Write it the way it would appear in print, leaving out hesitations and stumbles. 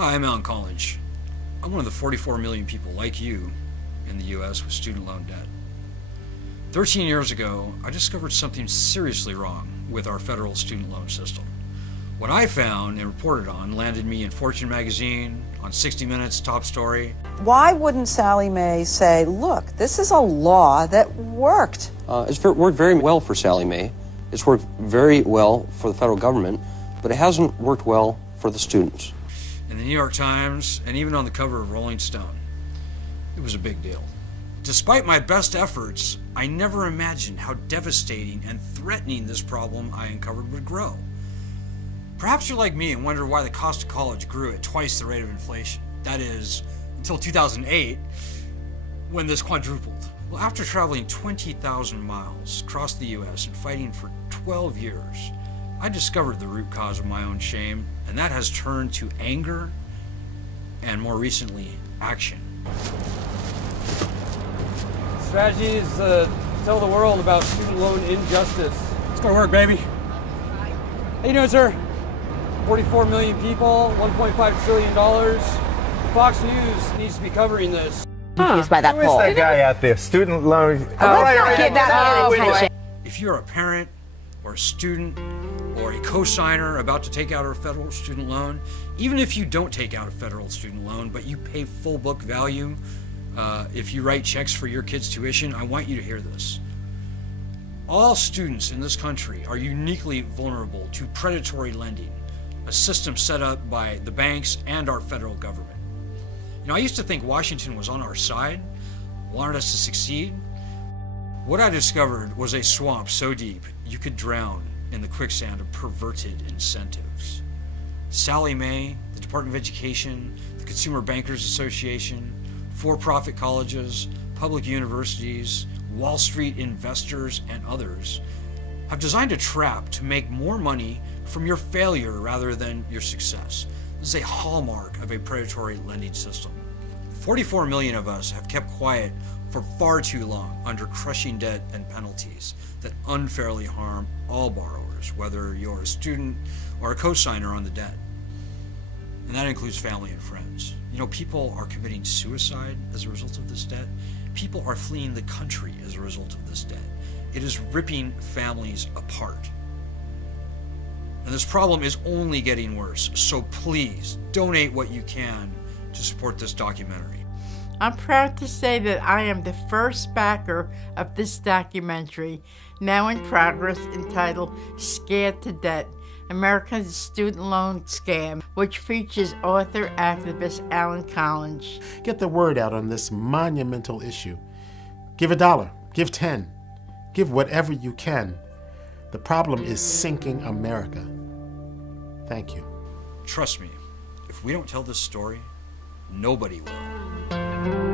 Hi, I'm Alan Collinge. I'm one of the 44 million people like you in the U.S. with student loan debt. 13 years ago, I discovered something seriously wrong with our federal student loan system. What I found and reported on landed me in Fortune magazine, on 60 Minutes top story. Why wouldn't Sallie Mae say, look, this is a law that worked? It's worked very well for Sallie Mae. It's worked very well for the federal government, but it hasn't worked well for the students. In the New York Times, and even on the cover of Rolling Stone. It was a big deal. Despite my best efforts, I never imagined how devastating and threatening this problem I uncovered would grow. Perhaps you're like me and wonder why the cost of college grew at twice the rate of inflation. That is, until 2008, when this quadrupled. Well, after traveling 20,000 miles across the US and fighting for 12 years, I discovered the root cause of my own shame, and that has turned to anger and, more recently, action. Strategy is to tell the world about student loan injustice. Let's go to work, baby. How you doing, sir? 44 million people, $1.5 trillion. Fox News needs to be covering this. Confused by that Who is poll. that guy out there? Student loan. Let's not give that any attention. If you're a parent or a student or a co-signer about to take out a federal student loan, even if you don't take out a federal student loan, but you pay full book value, if you write checks for your kids' tuition, I want you to hear this. All students in this country are uniquely vulnerable to predatory lending, a system set up by the banks and our federal government. You know, I used to think Washington was on our side, wanted us to succeed. What I discovered was a swamp so deep you could drown in the quicksand of perverted incentives. Sallie Mae, the Department of Education, the Consumer Bankers Association, for-profit colleges, public universities, Wall Street investors, and others have designed a trap to make more money from your failure rather than your success. This is a hallmark of a predatory lending system. 44 million of us have kept quiet for far too long under crushing debt and penalties that unfairly harm all borrowers, whether you're a student or a co-signer on the debt. And that includes family and friends. You know, people are committing suicide as a result of this debt. People are fleeing the country as a result of this debt. It is ripping families apart. And this problem is only getting worse. So please donate what you can to support this documentary. I'm proud to say that I am the first backer of this documentary, now in progress, entitled Scared to Debt, America's Student Loan Scam, which features author-activist Alan Collinge. Get the word out on this monumental issue. Give $1, give 10, give whatever you can. The problem is sinking America. Thank you. Trust me, if we don't tell this story, nobody will.